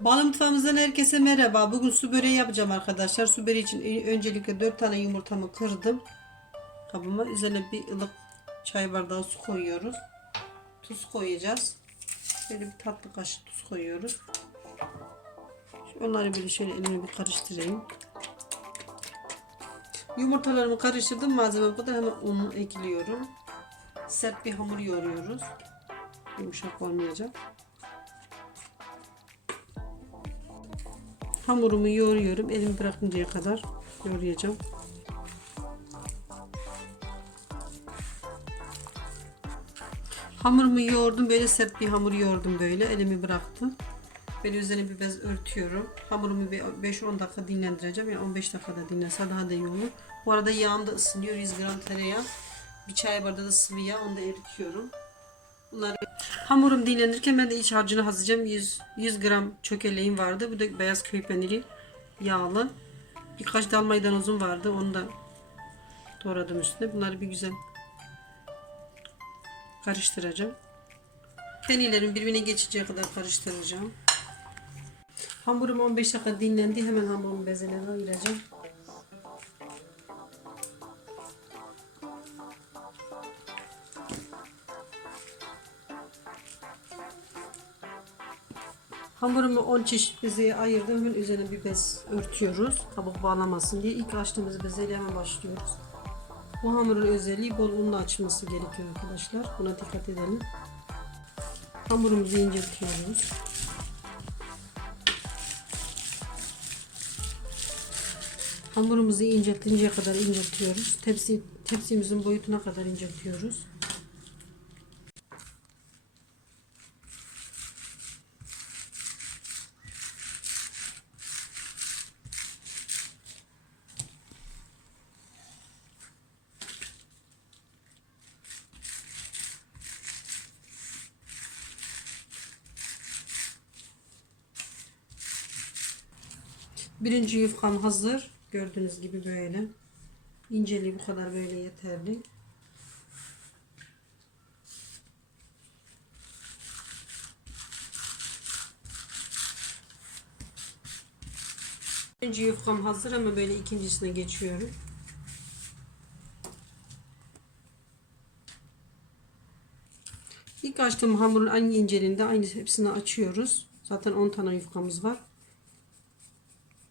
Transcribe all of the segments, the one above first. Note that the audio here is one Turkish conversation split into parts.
Bal mutfağımızdan herkese merhaba. Bugün su böreği yapacağım arkadaşlar. Su böreği için öncelikle 4 tane yumurtamı kırdım. Kabıma üzerine bir ılık çay bardağı su koyuyoruz. Tuz koyacağız. Böyle bir tatlı kaşık tuz koyuyoruz. Şu Onları böyle şöyle elime bir karıştırayım. Yumurtalarımı karıştırdım. Malzeme kadar hemen unu ekliyorum. Sert bir hamur yoğuruyoruz. Yumuşak olmayacak. Hamurumu yoğuruyorum. Elimi bırakıncaya kadar yoğuracağım. Hamurumu yoğurdum. Böyle sert bir hamur yoğurdum böyle. Elimi bıraktım. Böyle üzerine bir bez örtüyorum. Hamurumu bir 5-10 dakika dinlendireceğim. Yani 15 dakikada dinlense daha da iyi olur. Bu arada yağım da ısınıyor. 100 gram tereyağı. Bir çay bardağı da sıvı yağ. Onu da eritiyorum. Bunları hamurum dinlenirken ben de iç harcını hazırlayacağım. 100, 100 gram çökeleğim vardı. Bu da beyaz köy peyniri yağlı. Birkaç dal maydanozum vardı. Onu da doğradım üstüne. Bunları bir güzel karıştıracağım. Peynirlerin birbirine geçeceği kadar karıştıracağım. Hamurum 15 dakika dinlendi. Hemen hamurumu bezelerine ayıracağım. Hamurumu 10 çeşit bezeye ayırdım. Hemen üzerine bir bez örtüyoruz. Kabuk bağlamasın diye. İlk açtığımız bezeyle hemen başlıyoruz. Bu hamurun özelliği bol unla açılması gerekiyor arkadaşlar. Buna dikkat edelim. Hamurumuzu inceltiyoruz. Hamurumuzu inceltinceye kadar inceltiyoruz. Tepsi, tepsimizin boyutuna kadar inceltiyoruz. Birinci yufkam hazır. Gördüğünüz gibi böyle. İnceliği bu kadar böyle yeterli. Birinci yufkam hazır ama böyle ikincisine geçiyorum. İlk açtığım hamurun aynı inceliğinde aynı hepsini açıyoruz. Zaten 10 tane yufkamız var.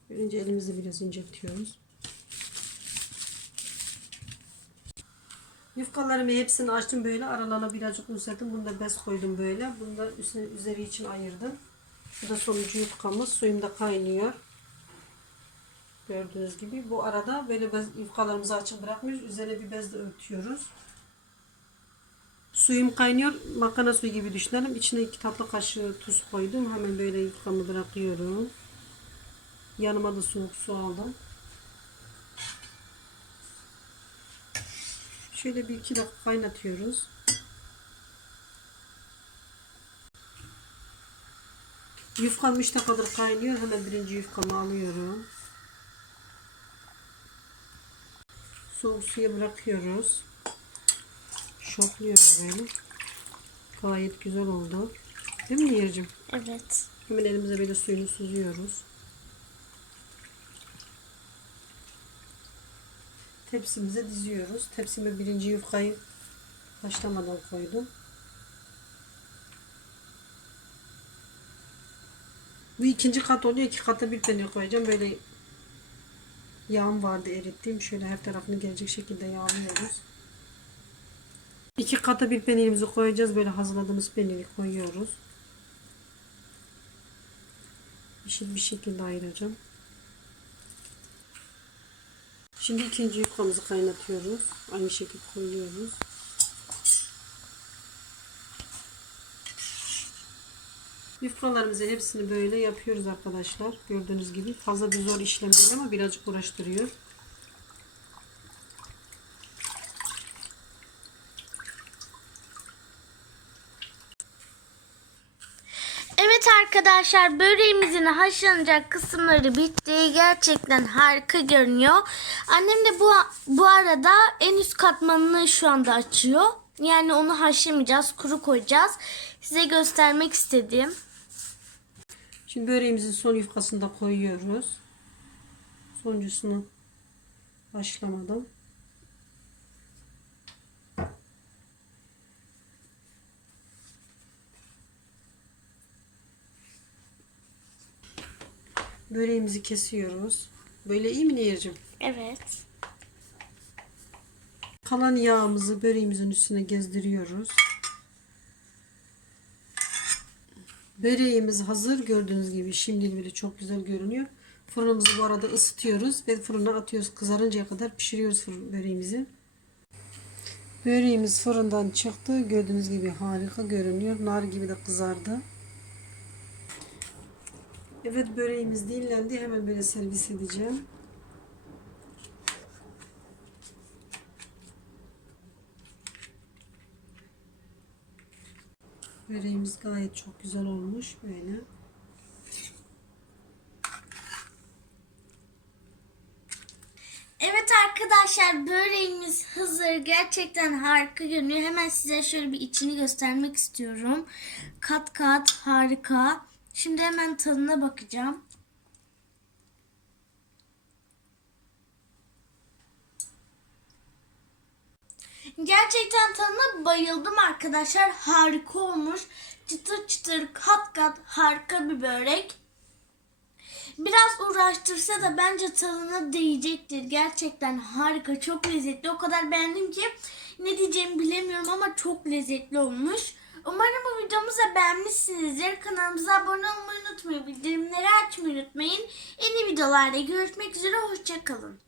Önce elimizi biraz inceltiyoruz. Yufkalarımı hepsini açtım böyle aralarına birazcık uzattım. Bunu da bez koydum böyle. Bunu da üstüne, üzeri için ayırdım. Bu da sonuncu yufkamız. Suyum da kaynıyor. Gördüğünüz gibi. Bu arada böyle bez, yufkalarımızı açık bırakmıyoruz. Üzerine bir bezle örtüyoruz. Suyum kaynıyor. Makarna suyu gibi düşünelim. İçine iki tatlı kaşığı tuz koydum. Hemen böyle yufkamı bırakıyorum. Yanıma da soğuk su aldım. Şöyle bir iki dakika kaynatıyoruz. Yufkam 3 dakikadır kaynıyor. Hemen birinci yufkamı alıyorum. Soğuk suya bırakıyoruz. Şokluyoruz böyle. Gayet güzel oldu. Değil mi Nihir'cim? Evet. Hemen elimize böyle suyunu süzüyoruz. Tepsimize diziyoruz. Tepsime birinci yufkayı haşlamadan koydum. Bu ikinci kat oluyor. İki kata bir peynir koyacağım. Böyle yağım vardı erittiğim. Şöyle her tarafını gelecek şekilde yağlıyoruz. İki kata bir peynirimizi koyacağız. Böyle hazırladığımız peyniri koyuyoruz. Eşit bir şekilde ayıracağım. Şimdi ikinci yufkamızı kaynatıyoruz. Aynı şekilde koyuyoruz. Yufkalarımızı hepsini böyle yapıyoruz arkadaşlar. Gördüğünüz gibi fazla bir zor işlem değil ama birazcık uğraştırıyor. Evet arkadaşlar böreğimizin haşlanacak kısımları bitti. Gerçekten harika görünüyor. Annem de bu bu arada en üst katmanını şu anda açıyor. Yani onu haşlamayacağız, kuru koyacağız. Size göstermek istedim. Şimdi böreğimizin son yufkasını da koyuyoruz. Sonuncusunu başlamadım. Böreğimizi kesiyoruz. Böyle iyi mi Nehir'cim? Evet. Kalan yağımızı böreğimizin üstüne gezdiriyoruz. Böreğimiz hazır. Gördüğünüz gibi şimdi bile çok güzel görünüyor. Fırınımızı bu arada ısıtıyoruz ve fırına atıyoruz. Kızarıncaya kadar pişiriyoruz fırın böreğimizi. Böreğimiz fırından çıktı. Gördüğünüz gibi harika görünüyor. Nar gibi de kızardı. Evet böreğimiz dinlendi. Hemen böyle servis edeceğim. Böreğimiz gayet çok güzel olmuş böyle. Evet arkadaşlar böreğimiz hazır. Gerçekten harika görünüyor. Hemen size şöyle bir içini göstermek istiyorum. Kat kat harika. Şimdi hemen tadına bakacağım. Gerçekten tadına bayıldım arkadaşlar. Harika olmuş. Çıtır çıtır kat kat harika bir börek. Biraz uğraştırsa da bence tadına değecektir. Gerçekten harika, çok lezzetli. O kadar beğendim ki ne diyeceğimi bilemiyorum ama çok lezzetli olmuş. Umarım bu videomuzu beğenmişsinizdir. Kanalımıza abone olmayı unutmayın. Bildirimleri açmayı unutmayın. Yeni videolarda görüşmek üzere. Hoşçakalın.